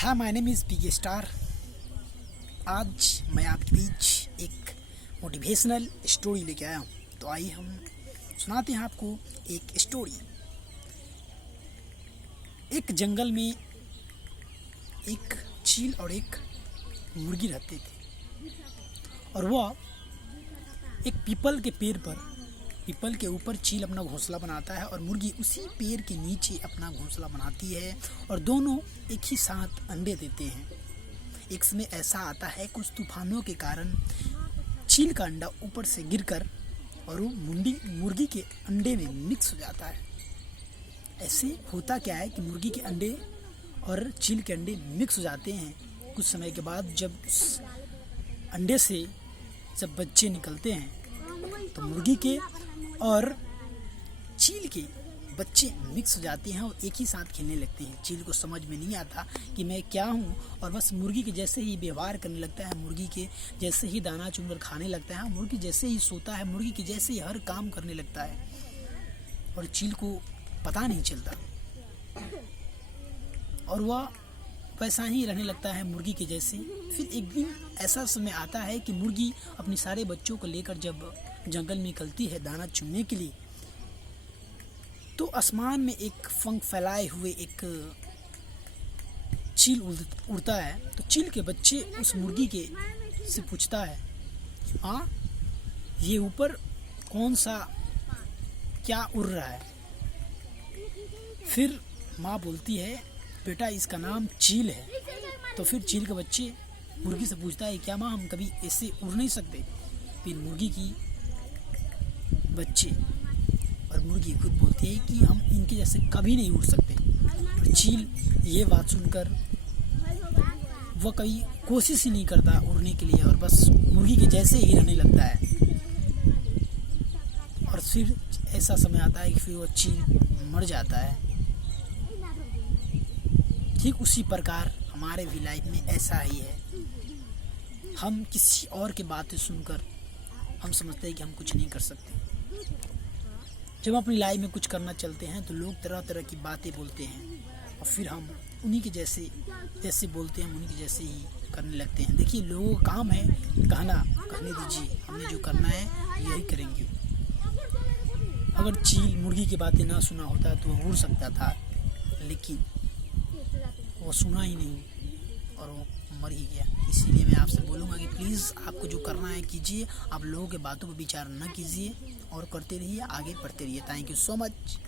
हाँ, my name is PK star. आज मैं आपके बीच एक मोटिवेशनल स्टोरी लेके आया हूँ। तो आइए हम सुनाते हैं आपको एक स्टोरी। एक जंगल में एक चील और एक मुर्गी रहते थे और वह एक पीपल के पेड़ पर, पीपल के ऊपर चील अपना घोंसला बनाता है और मुर्गी उसी पेड़ के नीचे अपना घोंसला बनाती है और दोनों एक ही साथ अंडे देते हैं। एक समय ऐसा आता है कुछ तूफानों के कारण चील का अंडा ऊपर से गिरकर और वो मुर्गी के अंडे में मिक्स हो जाता है। ऐसे होता क्या है कि मुर्गी के अंडे और चील के अंडे मिक्स हो जाते हैं। कुछ समय के बाद जब उस अंडे से जब बच्चे निकलते हैं तो मुर्गी के और चील के बच्चे मिक्स हो जाते हैं और एक ही साथ खेलने लगते हैं। चील को समझ में नहीं आता कि मैं क्या हूँ और बस मुर्गी के जैसे ही व्यवहार करने लगता है, मुर्गी के जैसे ही दाना चुनकर खाने लगता है, मुर्गी जैसे ही सोता है, मुर्गी के जैसे ही हर काम करने लगता है और चील को पता नहीं चलता और वह वैसा ही रहने लगता है मुर्गी के जैसे। फिर एक दिन ऐसा समय आता है कि मुर्गी अपने सारे बच्चों को लेकर जब जंगल में निकलती है दाना चुनने के लिए, तो आसमान में एक पंख फैलाए हुए एक चील उड़ता है। तो चील के बच्चे उस मुर्गी के से पूछता है, हाँ ये ऊपर कौन सा क्या उड़ रहा है? फिर माँ बोलती है, बेटा इसका नाम चील है। तो फिर चील के बच्चे मुर्गी से पूछता है, क्या माँ हम कभी ऐसे उड़ नहीं सकते? फिर मुर्गी की बच्चे और मुर्गी खुद बोलती है कि हम इनके जैसे कभी नहीं उड़ सकते। और चील ये बात सुनकर वह कभी कोशिश ही नहीं करता उड़ने के लिए और बस मुर्गी के जैसे ही रहने लगता है। और फिर ऐसा समय आता है कि फिर वह चील मर जाता है। ठीक उसी प्रकार हमारे भी लाइफ में ऐसा ही है। हम किसी और की बातें सुनकर हम समझते हैं कि हम कुछ नहीं कर सकते। जब हम अपनी लाइफ में कुछ करना चलते हैं तो लोग तरह तरह की बातें बोलते हैं और फिर हम उन्हीं के जैसे बोलते हैं, उन्हीं के जैसे ही करने लगते हैं। देखिए, लोगों का काम है कहने दीजिए, हमें जो करना है यही करेंगे। अगर चील मुर्गी की बातें ना सुना होता तो वह उड़ सकता था, लेकिन वो सुना ही नहीं और वो मर ही गया। इसीलिए मैं आपसे बोलूँगा कि प्लीज़ आपको जो करना है कीजिए, आप लोगों के बातों पर विचार न कीजिए और करते रहिए, आगे बढ़ते रहिए। Thank you so much.